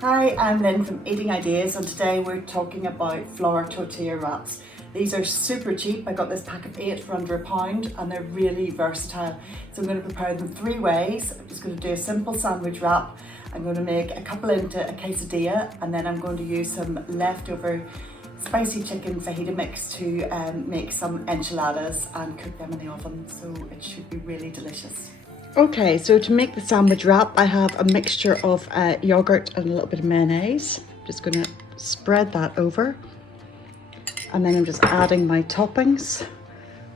Hi, I'm Lynne from Eating Ideas, and today we're talking about flour tortilla wraps. These are super cheap. I got this pack of 8 for under £1 and they're really versatile. So I'm going to prepare them 3 ways. I'm just going to do a simple sandwich wrap. I'm going to make a couple into a quesadilla, and then I'm going to use some leftover spicy chicken fajita mix to make some enchiladas and cook them in the oven. So it should be really delicious. Okay, so to make the sandwich wrap, I have a mixture of yogurt and a little bit of mayonnaise. I'm just going to spread that over. And then I'm just adding my toppings,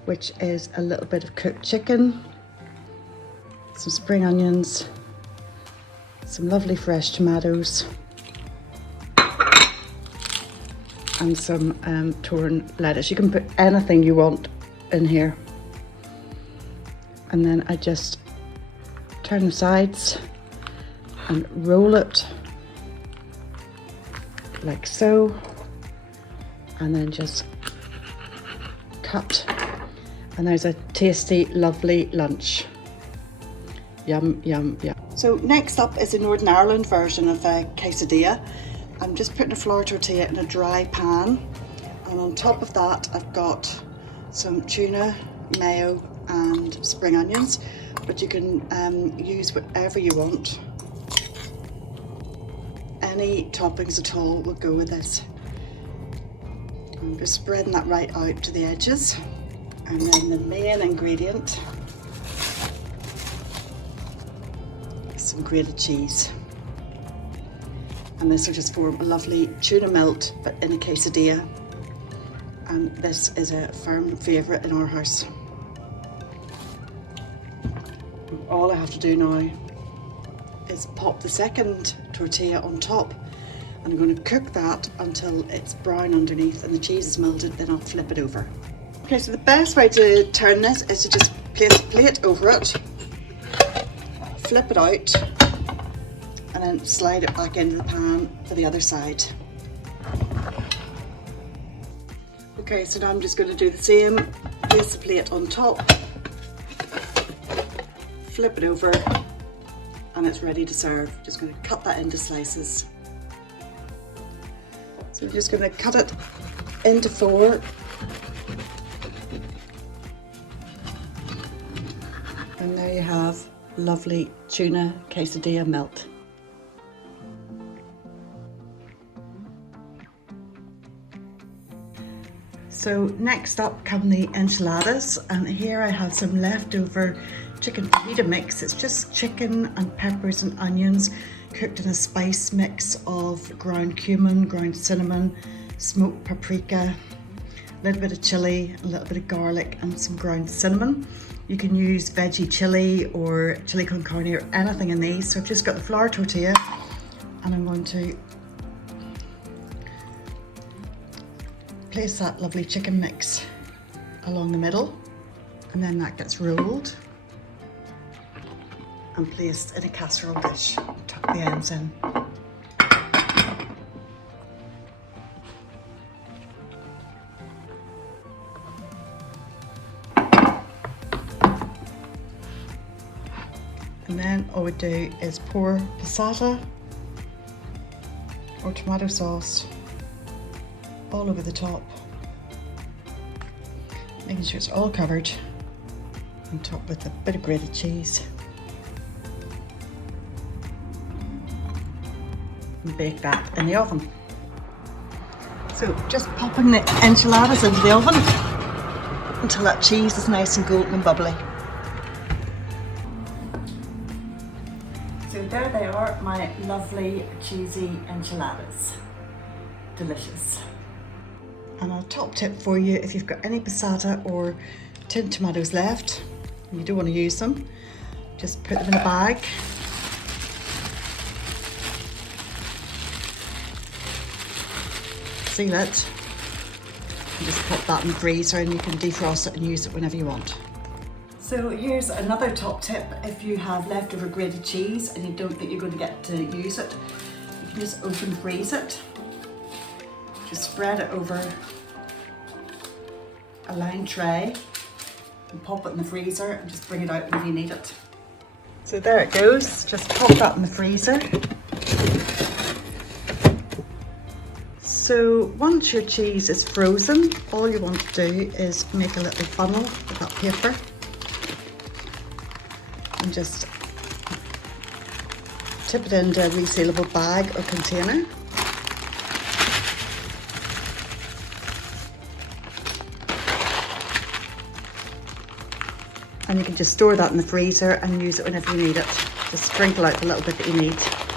which is a little bit of cooked chicken, some spring onions, some lovely fresh tomatoes, and some torn lettuce. You can put anything you want in here. And then I just turn the sides and roll it like so, and then just cut, and there's a tasty, lovely lunch. Yum, yum, yum. So next up is the Northern Ireland version of a quesadilla. I'm just putting a flour tortilla in a dry pan, and on top of that I've got some tuna, mayo and spring onions, but you can use whatever you want. Any toppings at all will go with this. I'm just spreading that right out to the edges. And then the main ingredient is some grated cheese. And this will just form a lovely tuna melt, but in a quesadilla. And this is a firm favourite in our house. All I have to do now is pop the second tortilla on top, and I'm going to cook that until it's brown underneath and the cheese is melted. Then I'll flip it over. Okay, so the best way to turn this is to just place a plate over it, flip it out, and then slide it back into the pan for the other side. Okay, so now I'm just going to do the same. Place the plate on top, flip it over, and it's ready to serve. Just going to cut that into slices. So I'm just going to cut it into 4. And there you have lovely tuna quesadilla melt. So next up come the enchiladas, and here I have some leftover chicken fajita mix. It's just chicken and peppers and onions cooked in a spice mix of ground cumin, ground cinnamon, smoked paprika, a little bit of chili, a little bit of garlic and some ground cinnamon. You can use veggie chili or chili con carne or anything in these. So I've just got the flour tortilla, and I'm going to place that lovely chicken mix along the middle, and then that gets rolled and placed in a casserole dish. Tuck the ends in. And then all we do is pour passata or tomato sauce all over the top, making sure it's all covered, and top with a bit of grated cheese. And bake that in the oven. So just popping the enchiladas into the oven until that cheese is nice and golden and bubbly. So there they are, my lovely cheesy enchiladas. Delicious. And a top tip for you, if you've got any passata or tinned tomatoes left and you don't want to use them, just put them in a bag, seal it, and just pop that in the freezer, and you can defrost it and use it whenever you want. So here's another top tip. If you have leftover grated cheese and you don't think you're going to get to use it, you can just open freeze it. Just spread it over a lined tray and pop it in the freezer, and just bring it out when you need it. So there it goes, just pop that in the freezer. So once your cheese is frozen, all you want to do is make a little funnel with that paper and just tip it into a resealable bag or container. And you can just store that in the freezer and use it whenever you need it. Just sprinkle out the little bit that you need.